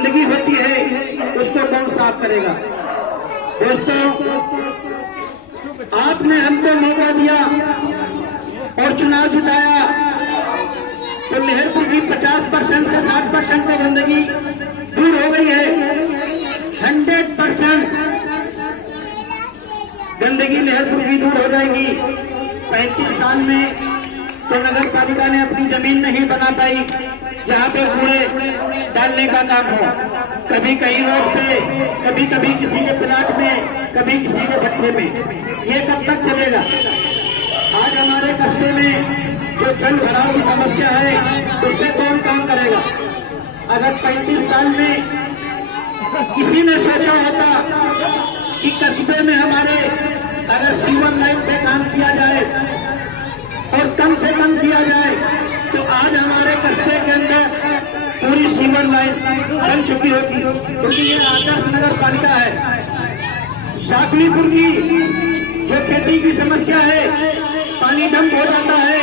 गंदगी होती है उसको कौन साफ करेगा। दोस्तों, आपने हमको मौका दिया और चुनाव जिताया तो मेहरपुर की 50% से 60% तो गंदगी दूर हो गई है। 100% गंदगी मेहरपुर की दूर हो जाएगी। 35 साल में तो नगर पालिका ने अपनी जमीन नहीं बना पाई जहां पे कूड़े डालने का काम हो। कभी कहीं रोड पे, कभी कभी किसी के प्लाट में, कभी किसी के भट्टे में। ये कब तक चलेगा। आज हमारे कस्बे में जो जल भराव की समस्या है उस पर कौन काम करेगा। अगर 35 साल में किसी ने सोचा होता कि कस्बे में हमारे अगर सीवर लाइन पे काम किया जाए और कम से कम किया जाए तो आज हमारे कस्बे के अंदर पूरी सीवर लाइन बन चुकी होगी। क्योंकि ये आदर्श नगर पालिका है। शाकलीपुर की जो खेती की समस्या है, पानी डंप हो जाता है,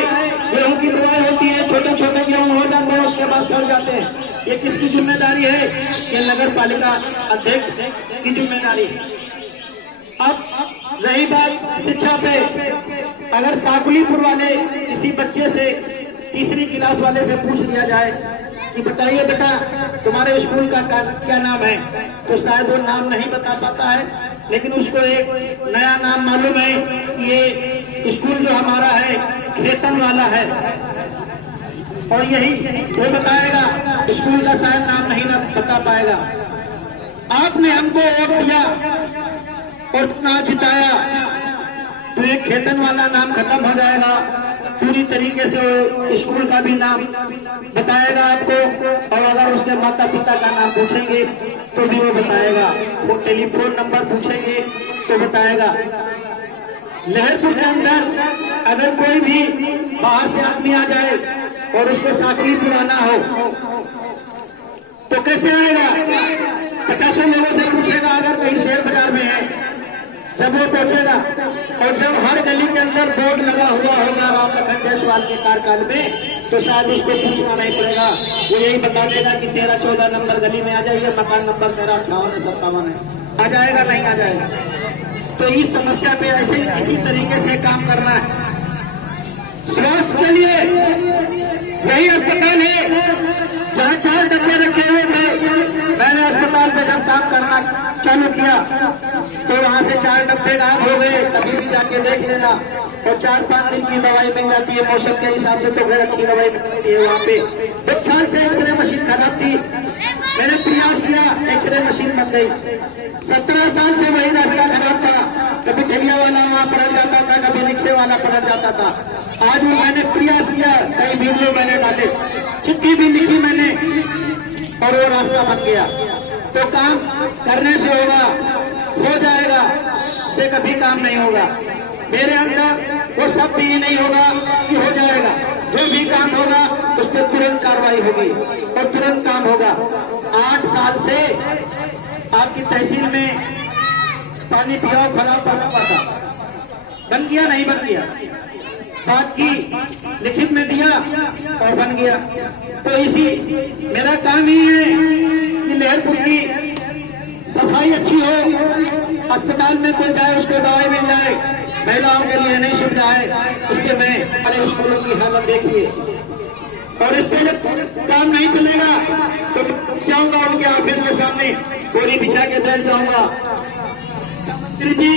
गेहूं की बुआई होती है, छोटे छोटे गेहूं हो जाते हैं, उसके बाद सड़ जाते हैं। ये किसकी जिम्मेदारी है। ये नगर पालिका अध्यक्ष की जिम्मेदारी है। अब रही बात शिक्षा पे, अगर शाकलीपुर वाले किसी बच्चे से, तीसरी क्लास वाले से पूछ लिया जाए कि बताइए बेटा तुम्हारे स्कूल का क्या नाम है, तो शायद वो नाम नहीं बता पाता है, लेकिन उसको एक नया नाम मालूम है कि ये स्कूल जो हमारा है खेतन वाला है, और यही वो बताएगा। स्कूल का शायद नाम नहीं बता पाएगा। आपने हमको वोट दिया और चुनाव जिताया तो एक खेतन वाला नाम खत्म हो जाएगा। पूरी तरीके से स्कूल का भी नाम बताएगा आपको, और अगर उसके माता पिता का नाम पूछेंगे तो भी वो बताएगा। वो टेलीफोन नंबर पूछेंगे तो बताएगा। मेहरपुर के अंदर अगर कोई भी बाहर से आदमी आ जाए और उसको शाकलीपुर आना हो तो कैसे आएगा। 50 लोगों से पूछेगा अगर कहीं शेयर बाजार में है, जब वो पहुंचेगा। और जब हर गली के अंदर बोर्ड लगा हुआ होगा राम लखन जायसवाल के कार्यकाल में, तो शायद उसको पूछना नहीं पड़ेगा। वो यही बता देगा कि 13-14 नंबर गली में आ जाइए, मकान नंबर 58-57 है। आ जाएगा नहीं आ जाएगा। तो इस समस्या पे ऐसे इसी तरीके से काम करना है। स्वास्थ्य के लिए यही अस्पताल है जहाँ 4 डब्बे रखे हुए थे। मैंने अस्पताल में जब काम करना चालू किया तो वहाँ से 4 डब्बे गायब हो गए। कभी भी जाके देख लेना। और 4-5 दिन की दवाई मिल जाती है मौसम के हिसाब से, तो फिर अच्छी दवाई मिलती है वहाँ पे। 2 साल से एक्सरे मशीन खराब थी, मैंने प्रयास किया, एक्सरे मशीन बन गई। 17 साल से वही रास्ता खराब था, कभी ठेलिया वाला वहाँ पलट जाता था, कभी रिक्शे वाला पलट जाता था। आज भी मैंने प्रयास किया, कई वीडियो मैंने डाले, चिट्ठी भी लिखी मैंने, और वो रास्ता बन गया। तो काम करने से होगा, हो जाएगा, से कभी काम नहीं होगा। मेरे अंदर वो सब भी नहीं होगा कि हो जाएगा। जो भी काम होगा उस पर तुरंत कार्रवाई होगी और तुरंत काम होगा। 8 साल से आपकी तहसील में पानी पियाओ खराब पाना पड़ता, बन गया नहीं बन गया, बात की, लिखित में दिया और बन गया। तो इसी मेरा काम ही है कि मेहरपुर की सफाई अच्छी हो, अस्पताल में कोई जाए उसको दवाई मिल जाए, महिलाओं के लिए नई सुविधा है उसके में हमारे स्कूलों की हालत देखिए। और इससे जब काम नहीं चलेगा तो जाऊंगा उनके ऑफिस के सामने, गोली बिछा के बैठ जाऊंगा, मंत्री जी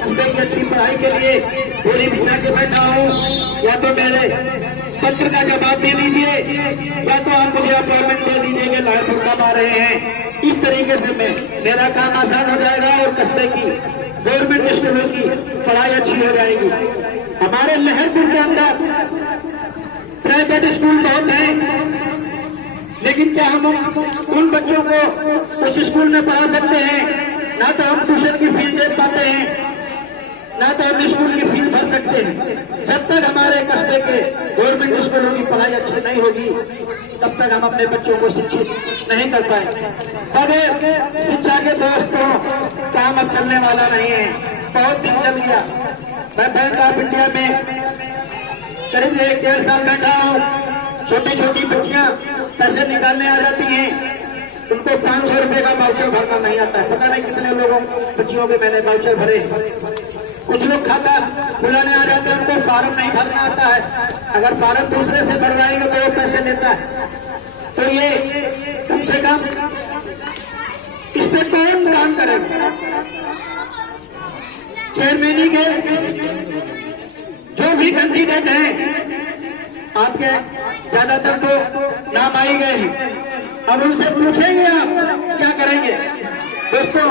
कस्बे की अच्छी पढ़ाई के लिए गोली बिछा के बैठा हूँ, या तो मेरे पत्र का जवाब दे दीजिए, या तो आप मुझे अपॉइंटमेंट दे दीजिए कि लाइसेंस कब आ रहे हैं। इस तरीके से मेरा काम आसान हो जाएगा और कस्बे की गवर्नमेंट स्कूलों की पढ़ाई अच्छी हो जाएगी। हमारे मेहरपुर के अंदर प्राइवेट स्कूल बहुत है, लेकिन क्या हम उन बच्चों को उस स्कूल में पढ़ा सकते हैं। ना तो हम ट्यूशन की फीस दे पाते हैं, ना तो हम स्कूल की फीस भर सकते हैं। जब तक हमारे कस्बे के गवर्नमेंट स्कूलों की पढ़ाई अच्छी नहीं होगी तब तक हम अपने बच्चों को शिक्षित नहीं कर पाएंगे। बगैर शिक्षा के दोस्तों काम अब चलने वाला नहीं है। बहुत दिन चल गया। मैं बैंक ऑफ इंडिया में करीब 1-1.5 साल बैठा हूँ। छोटी छोटी बच्चियां पैसे निकालने आ जाती हैं, उनको 500 रुपए का वाउचर भरना नहीं आता है। पता नहीं कितने लोगों बच्चियों के मैंने वाउचर भरे। कुछ लोग खाता बुलाने आ जाते हैं, उनको फार्म नहीं भरना आता है। अगर फार्म दूसरे से भरवाएंगे तो वो पैसे लेता है। तो ये कम से कम इस पे कौन काम करेगा? चेयरमैनी के जो भी कैंडिडेट हैं आपके ज्यादातर तो नाम आई गए हैं। अब उनसे पूछेंगे आप क्या करेंगे? दोस्तों,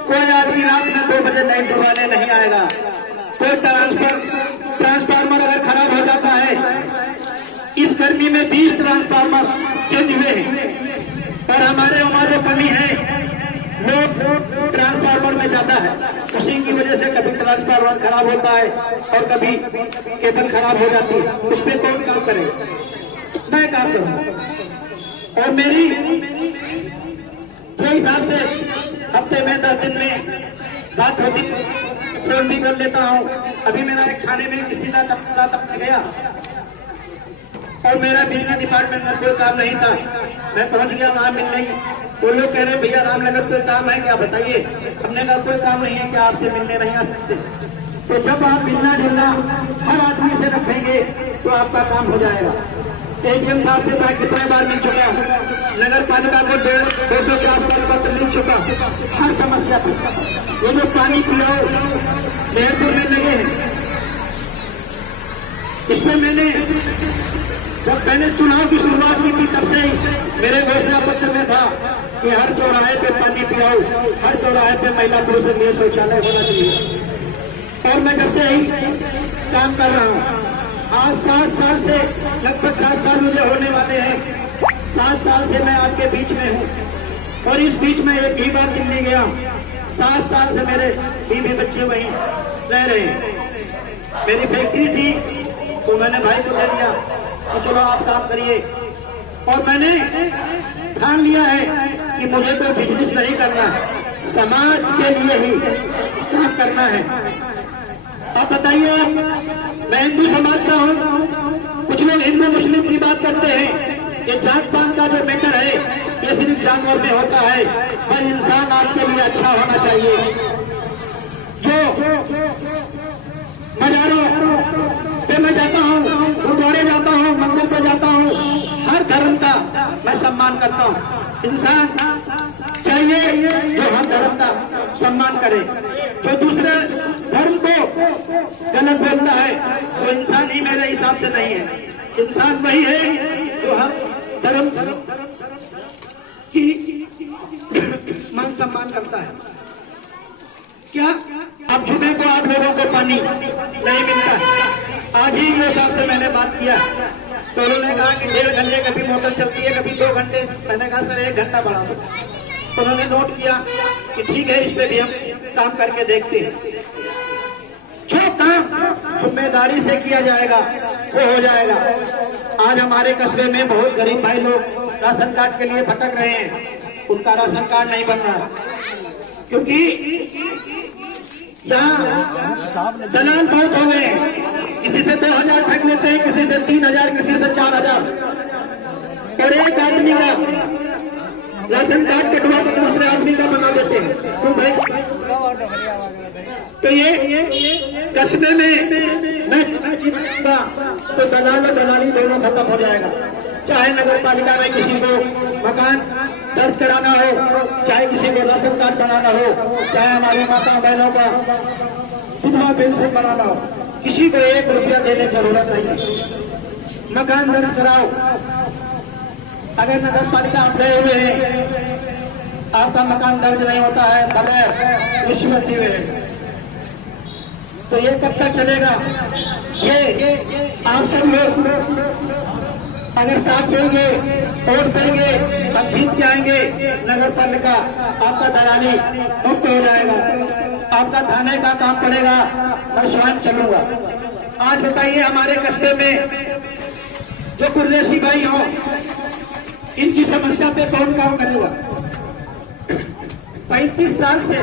कोई आदमी रात में 2 बजे लाइट डुबाने नहीं आएगा। कोई ट्रांसफार्मर अगर खराब हो जाता है, इस गर्मी में 20 ट्रांसफार्मर चेंज हुए हैं और हमारे कमी है, लोग ट्रांसफार्मर में जाता है, उसी की वजह से कभी ट्रांसफार्मर खराब होता है और कभी केबल खराब हो जाती है। उस पर कौन काम करे? मैं काम करूँ। और मेरी जो हिसाब से हफ्ते में 10 दिन में बात होती फोन भी कर लेता हूँ। अभी मेरा एक खाने में किसी का तब गया और मेरा बिजली डिपार्टमेंट में कोई काम नहीं था। मैं पहुंच गया वहां मिलने। वो लोग कह रहे भैया रामनगर कोई काम है क्या, बताइए। हमने कहा कोई काम नहीं है, क्या आपसे मिलने नहीं आ सकते? तो जब आप मिलना जुलना हर आदमी से रखेंगे तो आपका काम हो जाएगा। एडीएम साहब से मैं कितने बार मिल चुका हूँ, नगर पालिका को 200 के आसपास पत्र मिल चुका हर समस्या पर। ये लोग पानी पिलाओ मेहरपुर में लगे हैं। इसमें जब मैंने चुनाव की शुरुआत की थी तब से ही मेरे घोषणा पत्र में था कि हर चौराहे पे पानी पिलाओ, हर चौराहे पे महिला पुरुष लिए शौचालय होना चाहिए। और मैं जब से ही काम कर रहा हूँ। आज 7 साल से, लगभग 7 साल मुझे होने वाले हैं। 7 साल से मैं आपके बीच में हूँ और इस बीच में एक भी बार दिल्ली गया। 7 साल से मेरे बीवी बच्चे वहीं रह रहे हैं। मेरी फैक्ट्री थी तो मैंने भाई को दे दिया और चलो आप काम करिए। और मैंने ठान लिया है कि मुझे कोई बिजनेस नहीं करना, समाज के लिए ही काम करना है। आप बताइए, मैं हिंदू समाज का हूँ। कुछ लोग हिंदू मुस्लिम की बात करते हैं। ये जात पात का जो मैटर है ये सिर्फ जानवर में होता है, पर इंसान आपके लिए अच्छा होना चाहिए। जो मजारों पे मैं जाता हूँ, गुरुद्वारे जाता हूँ, मंदिर पे जाता हूँ, हर धर्म का मैं सम्मान करता हूँ। इंसान चाहिए जो हर धर्म का सम्मान करे। जो दूसरे धर्म को गलत बोलता है वो इंसान ही मेरे हिसाब से नहीं है। इंसान वही है जो हर धर्म की मान सम्मान करता है। क्या अब जुमे को आप लोगों को पानी नहीं मिलता? आज ही ये साहब से मैंने बात किया तो उन्होंने कहा कि 1.5 घंटे कभी मोटर चलती है, कभी 2 घंटे। मैंने कहा सर 1 घंटा बढ़ा दो। तो उन्होंने नोट किया कि ठीक है, इस पे भी हम काम करके देखते हैं। जो काम जिम्मेदारी से किया जाएगा वो हो जाएगा। आज हमारे कस्बे में बहुत गरीब भाई लोग राशन कार्ड के लिए भटक रहे हैं, उनका राशन कार्ड नहीं बन रहा क्योंकि यहाँ दलाल बहुत हो गए हैं। किसी से 2000 ठग लेते हैं, किसी से 3000, किसी से 4000। और एक आदमी का राशन कार्ड कटवा के दूसरे आदमी का बना देते हैं। क्यों भाई? तो ये कस्बे में मैं जीवनगा तो दलाल और दलाली दोनों खत्म हो जाएगा। चाहे नगर पालिका में किसी को मकान दर्ज कराना हो, चाहे किसी को राशन कार्ड बनाना हो, चाहे हमारी माता बहनों का विधवा पेंशन बनाना हो, किसी को 1 रुपया देने की जरूरत नहीं। मकान दर्ज कराओ। अगर नगर पालिका गए हुए हैं, आपका मकान दर्ज नहीं होता है बगैर रिश्वत दिए, तो ये कब तक चलेगा? ये आप सब लोग अगर साथ देंगे, वोट देंगे, तब जीत के आएंगे नगर पालिका, आपका दलाली मुक्त हो जाएगा। आपका थाने का काम पड़ेगा, मैं स्वयं चलूंगा। आज बताइए, हमारे कस्बे में जो कुर्रेशी भाई हो, इनकी समस्या पे कौन काम करेगा? 35 साल से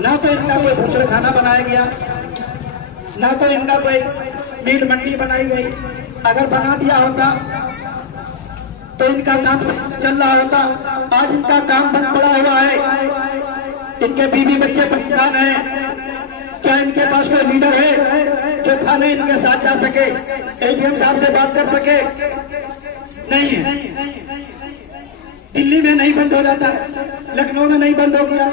ना तो इनका कोई भूचड़ खाना बनाया गया, ना तो इनका कोई मील मंडी बनाई गई। अगर बना दिया होता तो इनका काम चल रहा होता। आज इनका काम बंद पड़ा हुआ है। इनके बीवी बच्चे परेशान हैं। क्या इनके पास कोई लीडर है जो थाने इनके साथ जा सके, एडीएम साहब से बात कर सके? नहीं है। दिल्ली में नहीं बंद हो जाता, लखनऊ में नहीं बंद हो गया,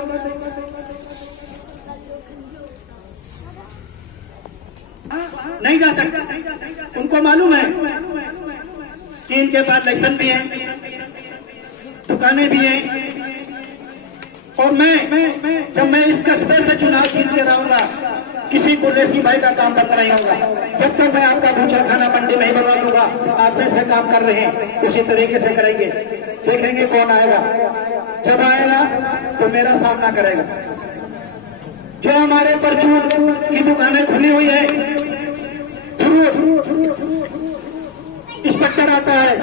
नहीं जा सकता। उनको मालूम है कि इनके पास लाइसेंस भी है, दुकानें भी हैं। और जब मैं इस कस्बे से चुनाव जीत के रहूंगा, किसी कुरैशी भाई का काम बंद नहीं होगा। जब तक मैं आपका भूचा खाना मंडी नहीं बनवा दूंगा, आप जैसे काम कर रहे हैं उसी तरीके से करेंगे। देखेंगे कौन आएगा। जब आएगा तो मेरा सामना करेगा। जो हमारे परचून की दुकानें खुली हुई है, इंस्पेक्टर आता है,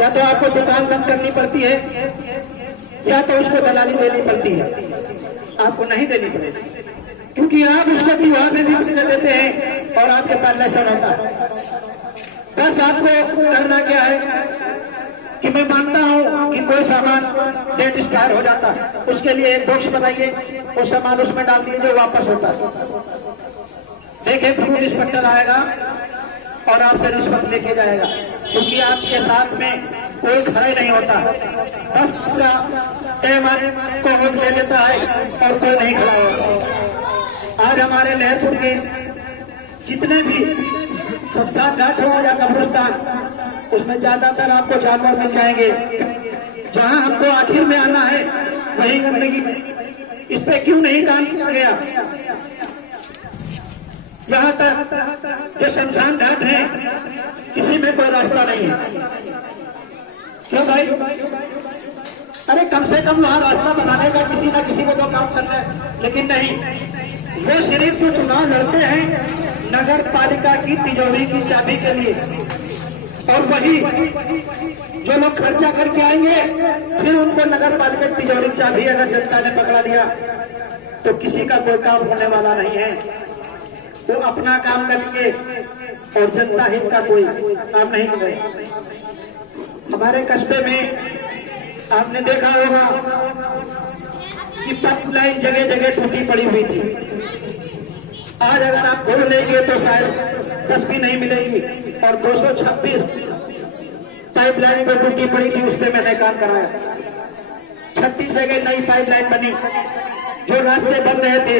या तो आपको दुकान बंद करनी पड़ती है या तो उसको दलाली देनी पड़ती है। आपको नहीं देनी पड़ेगी, क्योंकि आप उसको विवाह में भी पैसे देते हैं और आपके पास लाइसेंस होता है। बस आपको करना क्या है कि मैं मानता हूं कि कोई सामान डेट एक्सपायर हो जाता है, उसके लिए एक बॉक्स बनाइए, वो सामान उसमें डाल दीजिए जो वापस होता है। देखिए फ्रूट इंस्पेक्टर आएगा और आपसे रिश्वत लेके जाएगा, क्योंकि आपके साथ में कोई खड़ा ही नहीं होता। बस पूरा टेमर को वोट दे देता है और कोई नहीं खड़ा होता। आज हमारे लहरपुर के जितने भी शमशान घाट हो या कब्रिस्तान, उसमें ज्यादातर आपको जानवर मिल जाएंगे। जहां हमको आखिर में आना है वही गंदगी। इस पे क्यों नहीं काम किया गया? यहाँ तक जो शमशान घाट है, किसी में कोई रास्ता नहीं है। क्यों भाई? अरे कम से कम वहाँ रास्ता बनाने का किसी न किसी को तो काम करना है, लेकिन नहीं। वो सिर्फ जो चुनाव लड़ते हैं नगर पालिका की तिजोरी की चाबी के लिए, और वही जो लोग खर्चा करके आएंगे फिर उनको नगर पालिका की तिजोरी की चाबी अगर जनता ने पकड़ा दिया तो किसी का कोई काम होने वाला नहीं है। वो अपना काम करेंगे और जनता हित का कोई काम नहीं करेंगे। हमारे कस्बे में आपने देखा होगा कि पाइपलाइन जगह जगह टूटी पड़ी हुई थी। आज अगर आप खोल लेंगे तो शायद 10 भी नहीं मिलेगी, और 226 पाइपलाइन पर टूटी पड़ी थी, उस पर मैंने काम कराया। 36 जगह नई पाइपलाइन बनी। जो रास्ते बन रहे थे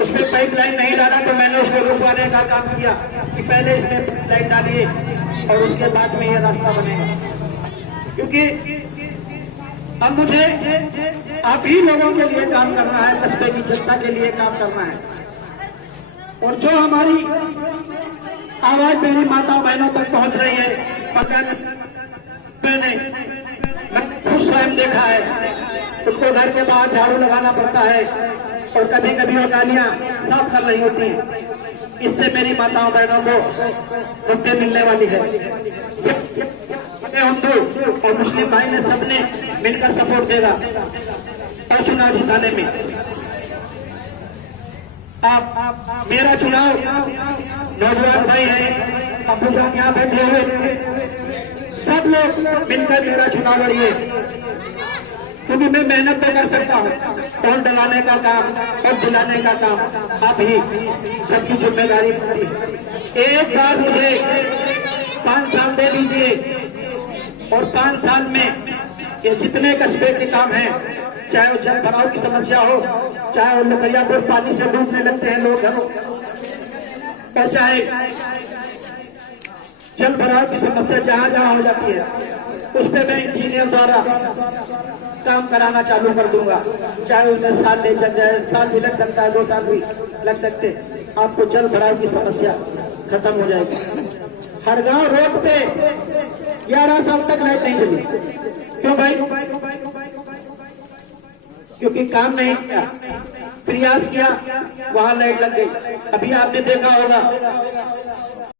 उसमें पाइपलाइन नहीं डाला तो मैंने उसको रुकवाने का काम किया कि पहले इसमें पाइपलाइन डालिए और उसके बाद में यह रास्ता बनेगा। क्योंकि अब मुझे आप ही लोगों के लिए काम करना है, कस्बे की जनता के लिए काम करना है। और जो हमारी आवाज मेरी माता बहनों तक पहुंच रही है, मैंने खुद स्वयं देखा है। उनको घर के बाहर झाड़ू लगाना पड़ता है और कभी कभी वो गालियां साफ कर रही होती हैं। इससे मेरी माताओं बहनों को मुक्ति मिलने वाली है। हिंदू और मुस्लिम भाई ने सबने मिलकर सपोर्ट देगा और चुनाव जिताने में। आप मेरा चुनाव नौजवान भाई है, अबू जान यहाँ बैठे हुए, सब लोग मिलकर मेरा चुनाव लड़िए, क्योंकि मैं मेहनत तो कर सकता हूँ। टोल डलाने का काम और दिलाने का काम आप ही सबकी जिम्मेदारी होती। एक बार मुझे 5 साल दे दीजिए और 5 साल में ये जितने कस्बे के काम हैं, चाहे वो जल भराव की समस्या हो, चाहे वो लकड़ियापुर पानी से डूबने लगते हैं लोग घरों, और चाहे जल भराव की समस्या जहां जहां हो जाती है, उस पर मैं इंजीनियर द्वारा काम कराना चालू कर दूंगा। चाहे उसमें साल ले जाए, साल भी लग सकता है, 2 साल भी लग सकते। आपको जल भराव की समस्या खत्म हो जाएगी। हर गांव रोड पे 11 साल तक लाइट नहीं चली। क्यों भाई? क्योंकि काम नहीं किया, प्रयास किया, वहां लाइट लग गई। अभी आपने देखा होगा